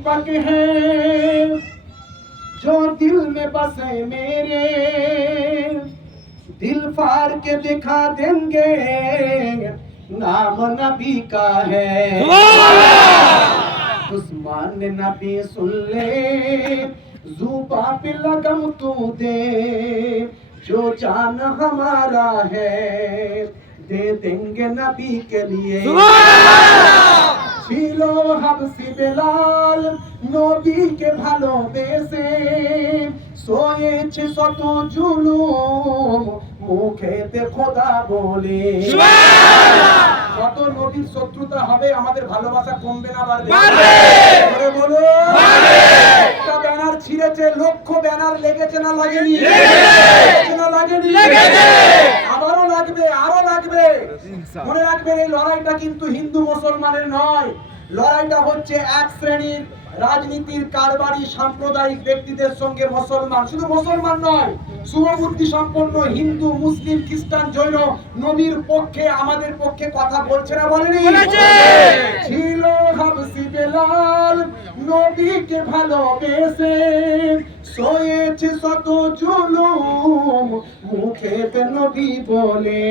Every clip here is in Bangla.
पक है, जो दिल में बसे मेरे, दिल फाड़ के दिखा देंगे, नाम नबी का है। उस्मान नबी सुन ले, जुबा पे लगम तू दे, जो जान हमारा है, दे देंगे नबी के लिए। ছিল হাবসি বেলাল নবীকে ভালোবেসে। সয়েছে শত জুলুম মুখেতে খোদা বলে। নবীর শত্রুতা হবে আমাদের ভালোবাসা কমবে না বাড়বে। বলো। একটা ব্যানার ছিঁড়েছে লক্ষ ব্যানার লেগেছে না লাগেনি? লেগেছে! না লাগেনি? আবারও লাগবে আরও লাগবে। মনে রাখবেন এই লড়াইটা কিন্তু হিন্দু মুসলমানের নয়। লড়াইটা হচ্ছে এক শ্রেণির রাজনীতির কারবারি সাম্প্রদায়িক ব্যক্তিদের সঙ্গে মুসলমান। শুধু মুসলমান নয় শুভবুদ্ধি সম্পন্ন হিন্দু মুসলিম খ্রিস্টান জৈন নবীর পক্ষে আমাদের পক্ষে কথা বলছে না বলেনি? ছিল হাবসি বেলাল নবীকে ভালোবেসে সয়েছে শত জুলুম মুখেতে নবী বলে।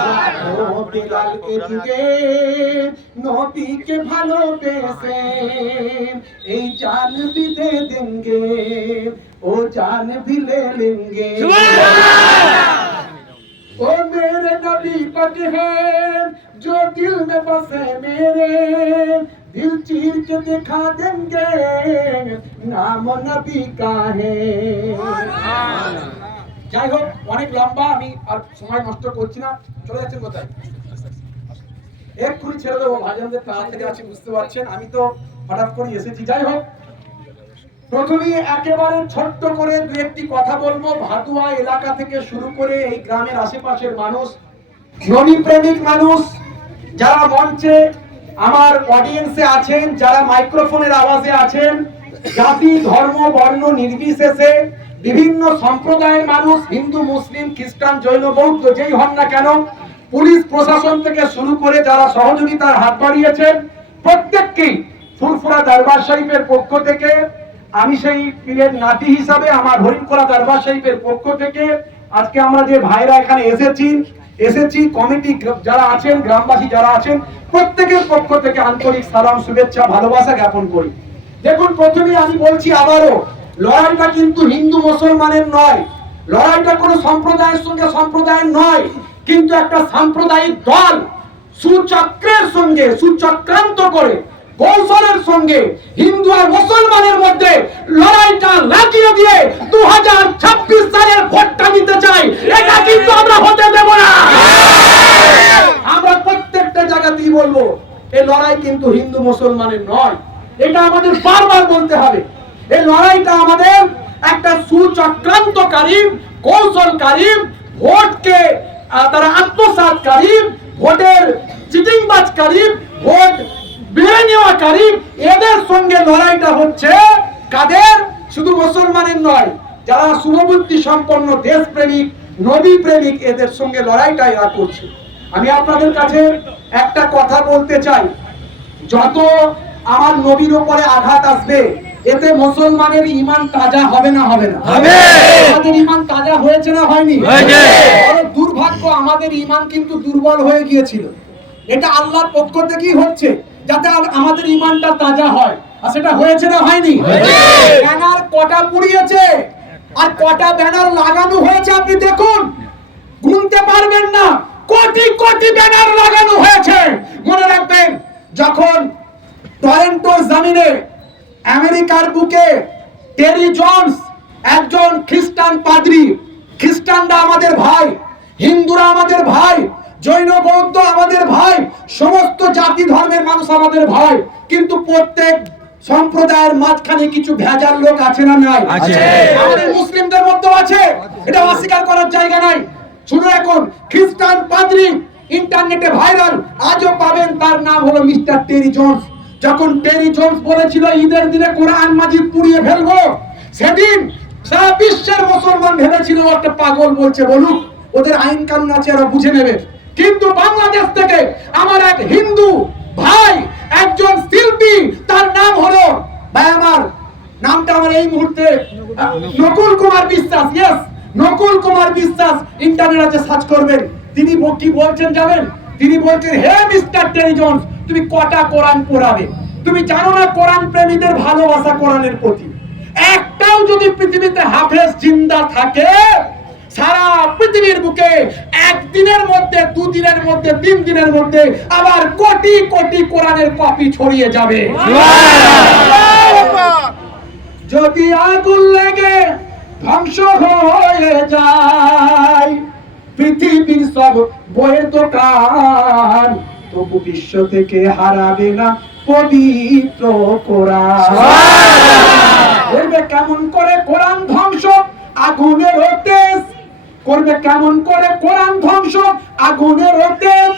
ও বিলাল এ যুগে নবীকে ভালোবেসে এই জান भी दे देंगे ओ जान भी ले लेंगे ओ मेरे नबी पक है जो दिल में बसे मेरे दिल चीर के दिखा देंगे नाम नबी का है যাই হোক, অনেক লম্বা, আমি আর সময় নষ্ট করছি না। চলে যাচ্ছেন কোথায়? এক্ষুনি ছেড়ে দেবো ভাজনদের তাড়াতাড়ি আছে বুঝতে পারছেন? আমি তো হঠাৎ করে এসেছি, যাই হোক। প্রথমেই একেবারে ছোট্ট করে দু একটি কথা বলব। ভাতুয়া এলাকা থেকে শুরু করে এই গ্রামের আশেপাশের মানুষ নবী প্রেমিক মানুষ, যারা মঞ্চে আমার অডিয়েন্সে আছেন, যারা মাইক্রোফোনের আওয়াজে আছেন, জাতি, ধর্ম, বর্ণ নির্বিশেষে বিভিন্ন সম্প্রদায়ের মানুষ, হিন্দু, মুসলিম, খ্রিস্টান, জৈন, বৌদ্ধ, যেই হন না কেন, পুলিশ প্রশাসন থেকে শুরু করে যারা সহযোগিতার হাত বাড়িয়েছেন প্রত্যেককেই ফুরফুরা দরবার শরীফের পক্ষ থেকে, আমি সেই পীরের নাতি হিসাবে আমার হরিণকোলা দরবার শরীফের পক্ষ থেকে আজকে আমরা যে ভাইরা এখানে এসেছি এসেছি, কমিটি যারা আছেন, গ্রামবাসী যারা আছেন, প্রত্যেকের পক্ষ থেকে আন্তরিক সালাম, শুভেচ্ছা, ভালোবাসা জ্ঞাপন করি। দেখুন, প্রথমে আমি বলছি আবারও লড়াইটা কিন্তু হিন্দু মুসলমানের নয়। লড়াইটা কোনো সম্প্রদায়ের সঙ্গে সম্প্রদায়ের নয়, কিন্তু একটা সাম্প্রদায়িক দল সুচক্রের সঙ্গে, সুচক্রান্ত করে কৌশলের সঙ্গে হিন্দু আর মুসলমানের মধ্যে লড়াইটা লাগিয়ে দিয়ে দু হাজার ছাব্বিশ সালের ভোটটা নিতে চাই। এটা কিন্তু আমরা হতে দেব না। আমরা প্রত্যেকটা জায়গাতেই বলব এই লড়াই কিন্তু হিন্দু মুসলমানের নয়। এটা আমাদের বারবার বলতে হবে। এই লড়াইটা আমাদের একটা সুচক্রান্তকারী, কৌশলকারী, ভোটকে তারা আত্মসাৎকারী ভোটের চিটিংবাজকারী, ভোট বেড়ে নেওয়াকারী, এদের সঙ্গে লড়াইটা হচ্ছে কাদের? শুধু মুসলমানের নয়, যারা শুভবুদ্ধি সম্পন্ন দেশপ্রেমিক নবী প্রেমিক এদের সঙ্গে লড়াইটা এরা করছে। আমি আপনাদের কাছে একটা কথা বলতে চাই। যত আমার নবীর উপরে আঘাত আসবে এতে মুসলমানের ইমান তাজা হবে না হবে না। আমাদের ইমান তাজা হয়েছে না হয়নি? দুর্ভাগ্য আমাদের ইমান কিন্তু দুর্বল হয়ে গিয়েছিল। এটা আল্লাহর পক্ষ থেকেই হচ্ছে যাতে আমাদের ইমানটা তাজা হয়। আর সেটা হয়েছে না হয়নি? হয়েছে। ব্যানার কটা পুড়িয়েছে? আর কটা ব্যানার লাগানো হয়েছে আপনি দেখুন। গুনতে পারবেন না। কোটি কোটি ব্যানার লাগানো হয়েছে। মনে রাখবেন যখন টরেন্টোর জমিনে আমেরিকার বুকে টেরি জনস একজন খ্রিস্টান পাদ্রী। খ্রিস্টানরা আমাদের ভাই হিন্দুরা আমাদের ভাই জৈন বৌদ্ধ আমাদের ভাই সমস্ত জাতি ধর্মের মানুষ আমাদের ভাই। কিন্তু প্রত্যেক সম্প্রদায়ের মাঝখানে কিছু ভেজাল লোক আছে না নাই? আছে। আমাদের মুসলিমদের মধ্যেও আছে। এটা অস্বীকার করার জায়গা নাই। শুনুন এখন খ্রিস্টান পাদ্রী ইন্টারনেটে ভাইরাল আজও পাবেন তার নাম হলো মিস্টার টেরি জোন্স। যখন টেরি জোন্স বলেছিল, ঈদের দিনে কোরআন মাজিদ পুড়িয়ে ফেলব, সেদিন সারা বিশ্বের মুসলমান ভেবেছিল একটা পাগল বলছে, বলুক, ওদের আইন কানুন আছে ওরা বুঝে নেবে। কিন্তু বাংলাদেশ থেকে আমার এক হিন্দু ভাই, একজন শিল্পী, তার নাম হলো, ভাই আমার, নামটা আমার এই মুহূর্তে নকুল কুমার বিশ্বাস ইয়েস নকুল কুমার বিশ্বাস ইন্টারনেট আছে সার্চ করবেন। তিনি কি বলছেন যাবেন তিনি বলছেন, হে মিস্টার টেরিজন্স তুমি কটা কোরআন পড়াবে? তুমি জানো না কোরআন প্রেমীদের ভালোবাসা কোরআনের প্রতি? একটাও যদি পৃথিবীতে হাফেজ জিন্দা থাকে, সারা পৃথিবীর বুকে একদিনের মধ্যে, দুদিনের মধ্যে, তিন দিনের মধ্যে আবার কোটি কোটি কোরআনের কপি ছড়িয়ে যাবে। যদি আগুন লেগে ধ্বংস হয়ে যায়, পৃথিবীর সব বইয়ের দোকান তবু বিশ্ব থেকে হারাবে না পবিত্র কোরআন। করবে কেমন করে কোরআন ধ্বংস? আগুনের তেজ করবে কেমন করে কোরআন ধ্বংস? আগুনের তেজ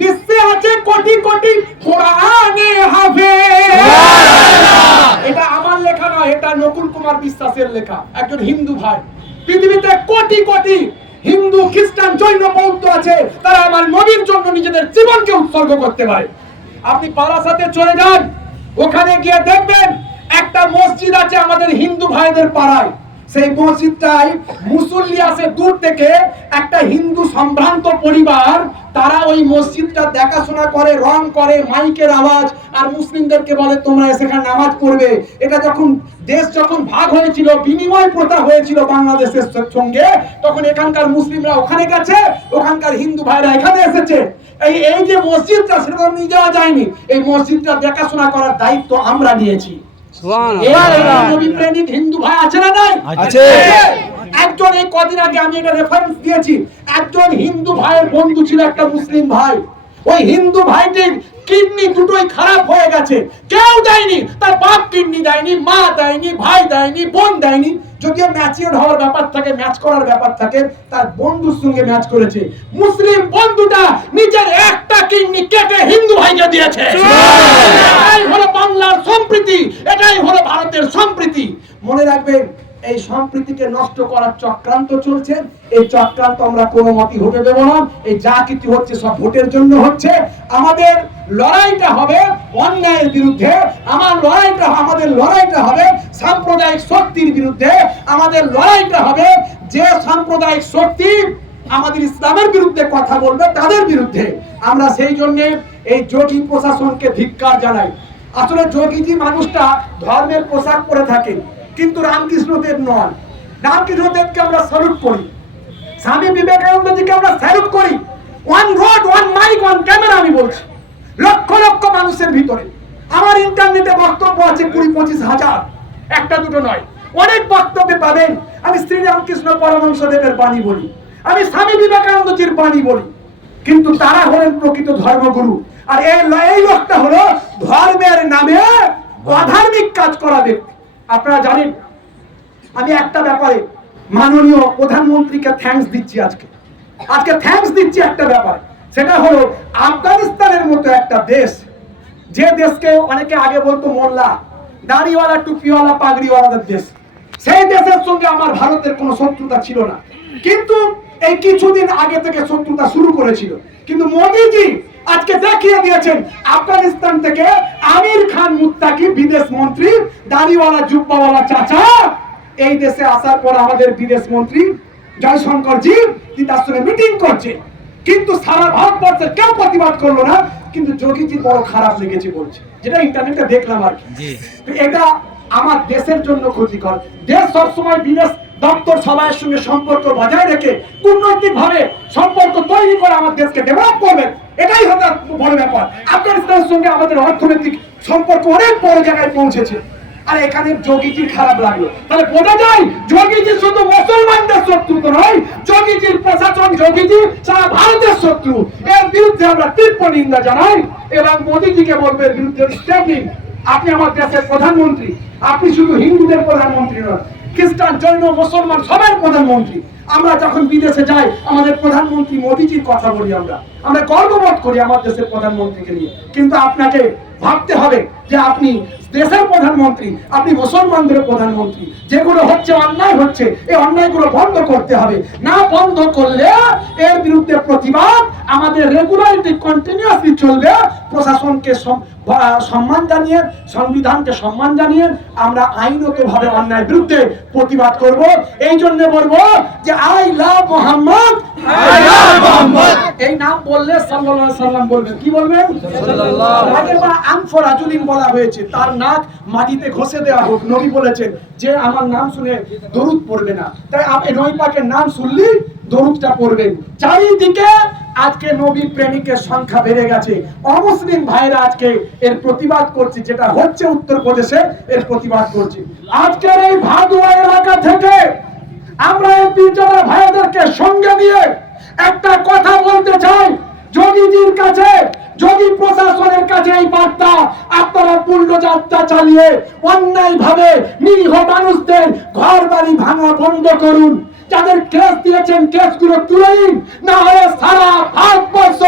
বিশ্বে আছে কোটি কোটি কোরআনে হবে এটা আমার লেখা নয় এটা নকুল কুমার বিশ্বাসের লেখা। একজন হিন্দু ভাই। পৃথিবীতে কোটি কোটি হিন্দু, খ্রিস্টান, জৈন, বৌদ্ধ আছে, তারা আমার নবীর জন্য নিজেদের জীবনকে উৎসর্গ করতে পারে। আপনি পারাসাতে চলে যান, ওখানে গিয়ে দেখবেন একটা মসজিদ আছে আমাদের হিন্দু ভাইদের পাড়ায়। সেই মসজিদটাই মুসল্লি আছে দূর থেকে একটা হিন্দু সম্ভ্রান্ত পরিবার তারা ওই মসজিদটা দেখাশোনা করে রং করে মাইকের আওয়াজ আর মুসলিমদেরকে বলে তোমরা সেখানে নামাজ পড়বে। এটা যখন দেশ যখন ভাগ হয়েছিল বিনিময় প্রথা হয়েছিল বাংলাদেশের সঙ্গে তখন এখানকার মুসলিমরা ওখানে গেছে ওখানকার হিন্দু ভাইরা এখানে এসেছে। এই এই যে মসজিদটা সেরকম নিয়ে যাওয়া যায়নি। এই মসজিদটা দেখাশোনা করার দায়িত্ব আমরা নিয়েছি। হিন্দু ভাই আছে না নাই? আছে। একজন এই কদিন আগে আমি এটা রেফারেন্স দিয়েছি। একজন হিন্দু ভাইয়ের বন্ধু ছিল একটা মুসলিম ভাই। ওই হিন্দু ভাইটির কিডনি দুটোই খারাপ হয়ে গেছে। কেউ দেয়নি তার বাপ কিডনি দেয়নি মা দেয়নি ভাই দেয়নি বোন দেয়নি। যদিও ম্যাচিওর হওয়ার ব্যাপার থাকে ম্যাচ করার ব্যাপার থাকে তার বন্ধুর সঙ্গে ম্যাচ করেছে। মুসলিম বন্ধুটা নিজের একটা কিডনি কেটে হিন্দু ভাইকে দিয়েছে। এটাই হলো বাংলার সম্প্রীতি এটাই হলো ভারতের সম্প্রীতি। মনে রাখবেন এই সম্প্রীতিকে নষ্ট করার চক্রান্ত চলছে। এই চক্রান্ত আমরা কোনো মতেই হতে দেবো না। এই যা কিছু হচ্ছে সব ভোটের জন্য হচ্ছে। আমাদের লড়াইটা হবে অন্যায়ের বিরুদ্ধে। আমার লড়াইটা, আমাদের লড়াইটা হবে সাম্প্রদায়িক শক্তির বিরুদ্ধে। আমাদের লড়াইটা হবে যে সাম্প্রদায়িক শক্তি আমাদের ইসলামের বিরুদ্ধে কথা বলবে তাদের বিরুদ্ধে। আমরা সেই জন্য এই যোগী প্রশাসনকে ধিক্কার জানাই। আসলে যোগীজি মানুষটা ধর্মের পোশাক পরে থাকে কিন্তু রামকৃষ্ণদেব নয় রামকৃষ্ণদেবকে আমরা স্যালুট করি। স্বামী বিবেকানন্দজিকে আমরা স্যালুট করি। One road one mike one camera আমি বলছি। লক্ষ লক্ষ মানুষের ভিতরে। আমার ইন্টারনেটে বক্তব্য আছে কুড়ি পঁচিশ হাজার। একটা দুটো নয়। অনেক বক্তব্যে পাবেন। আমি শ্রীরামকৃষ্ণ পরমহংস দেবের বাণী বলি। আমি স্বামী বিবেকানন্দজির বাণী বলি। কিন্তু তারা হলেন প্রকৃত ধর্মগুরু। আর এই লোকটা হলো ধর্মের নামে অধার্মিক কাজ করা ব্যক্তি। আপনারা জানেন, আমি একটা ব্যাপারে মাননীয় প্রধানমন্ত্রীকে থ্যাঙ্কস দিচ্ছি আজকে। আজকে থ্যাঙ্কস দিচ্ছি একটা ব্যাপারে। সেটা হলো, আফগানিস্তানের মতো একটা দেশ, যে দেশকে অনেকে আগে বলতো মোল্লা দাড়িওয়ালা টুপিওয়ালা, পাগড়িওয়ালাদের দেশ, সেই দেশের সঙ্গে আমার ভারতের কোনো শত্রুতা ছিল না। কিন্তু এই কিছুদিন আগে থেকে শত্রুতা শুরু করেছিল। কিন্তু মোদিজি আজকে দেখিয়ে দিয়েছেন আফগানিস্তান থেকে আমির খান মুত্তাকি বিদেশ মন্ত্রী দাড়িওয়ালা জুব্বাওয়ালা চাচা। এই দেশে আসার পর আমাদের বিদেশ মন্ত্রী জয়শঙ্কর জি তিনি তার সঙ্গে মিটিং করছে। কিন্তু সারা ভারতবর্ষের কেউ প্রতিবাদ করল না কিন্তু যোগীজি বড় খারাপ লেগেছে বলছে। যেটা ইন্টারনেটে দেখলাম আর কি। এটা আমার দেশের জন্য ক্ষতিকর। দেশ সবসময় বিদেশ দপ্তর সবাইয়ের সঙ্গে সম্পর্ক বজায় রেখে কূটনৈতিক ভাবে সম্পর্ক তৈরি করে আমার দেশকে ডেভেলপ করবেন এটাই হতে বড় ব্যাপার। আফগানিস্তানের সঙ্গে আমাদের অর্থনৈতিক সম্পর্ক অনেক বড় জায়গায় পৌঁছেছে। আর এখানে যোগীজির খারাপ লাগল। তাহলে বোঝা যায়, যোগীজি শুধু মুসলমানদের শত্রু তো নয়, যোগীজির প্রশাসন যোগীজি, সারা ভারতের শত্রু। এর বিরুদ্ধে আমরা তীব্র নিন্দা জানাই এবং মোদীজিকে বলব এর বিরুদ্ধে আপনি আমার দেশের প্রধানমন্ত্রী। আপনি শুধু হিন্দুদের প্রধানমন্ত্রী নয় খ্রিস্টান, জৈন, মুসলমান সবার প্রধানমন্ত্রী। আমরা যখন বিদেশে যাই, আমাদের প্রধানমন্ত্রী মোদীজির কথা বলি আমরা। আমরা গর্ববোধ করি আমার দেশের প্রধানমন্ত্রীকে নিয়ে। কিন্তু আপনাকে ভাবতে হবে যে আপনি দেশের প্রধানমন্ত্রী, আপনি মুসলমানদের প্রধানমন্ত্রী। যেগুলো হচ্ছে, অন্যায় হচ্ছে, এই অন্যায়গুলো বন্ধ করতে হবে। না বন্ধ করলে এর বিরুদ্ধে প্রতিবাদ আমাদের রেগুলারিটি কন্টিনিউয়াসলি চলবে। প্রশাসনকে সম্মান জানিয়ে সংবিধানকে সম্মান জানিয়ে আমরা আইনত ভাবে অন্যায়ের বিরুদ্ধে প্রতিবাদ করব। এই জন্য বলব যে আই লাভ মোহাম্মদ। এই নাম বললে সাল্লাল্লাহু আলাইহি সাল্লাম বলবেন কি বলবেন আগে বা আনফর আজুলিন বলা হয়েছে। তার নাক মাটিতে ঘষে দেওয়া হোক নবী বলেছেন যে আমার নাম শুনে দরুদ পড়বে না। তাই আপনি নবী পাকের নাম শুনলি দরুদটা পড়বেন। চারিদিকে আজকে নবী প্রেমিকের সংখ্যা বেড়ে গেছে। অমুসলিম ভাইরা আজকে এর প্রতিবাদ করছে, যেটা হচ্ছে উত্তরপ্রদেশে এর প্রতিবাদ করছে। আজকের এই ভাদুয়া এলাকা থেকে আমরা এই পীরজাদা ভাইদেরকে সঙ্গে নিয়ে একটা কথা বলতে চাই। যোগীজির কাছে, যোগী প্রশাসনের কাছে এই বার্তা, আপনারা পূর্ণ যাত্রা চালিয়ে অন্যায় ভাবে নিরীহ মানুষদের ঘর বাড়ি ভাঙা বন্ধ করুন। যাদের কেস দিয়েছেন কেসগুলো তুলে নিন না হলে সারা ভারতবর্ষ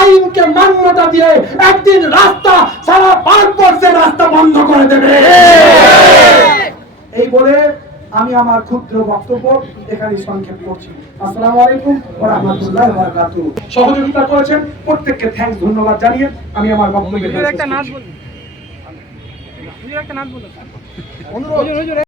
আইনকে মান্যতা দিয়ে একদিন রাস্তা সারা ভারতবর্ষের রাস্তা বন্ধ করে দেবে। এই বলে আমি আমার ক্ষুদ্র বক্তব্য এখানে সংক্ষেপ করছি। আসসালামু আলাইকুম ওয়া রাহমাতুল্লাহি ওয়া বারাকাতুহু। সহযোগিতা করেছেন প্রত্যেককে থ্যাঙ্কস ধন্যবাদ জানিয়ে আমি আমার বক্তব্য একটা নাচ। বলুন। একটা নাচ বলুন। অনুরোধ।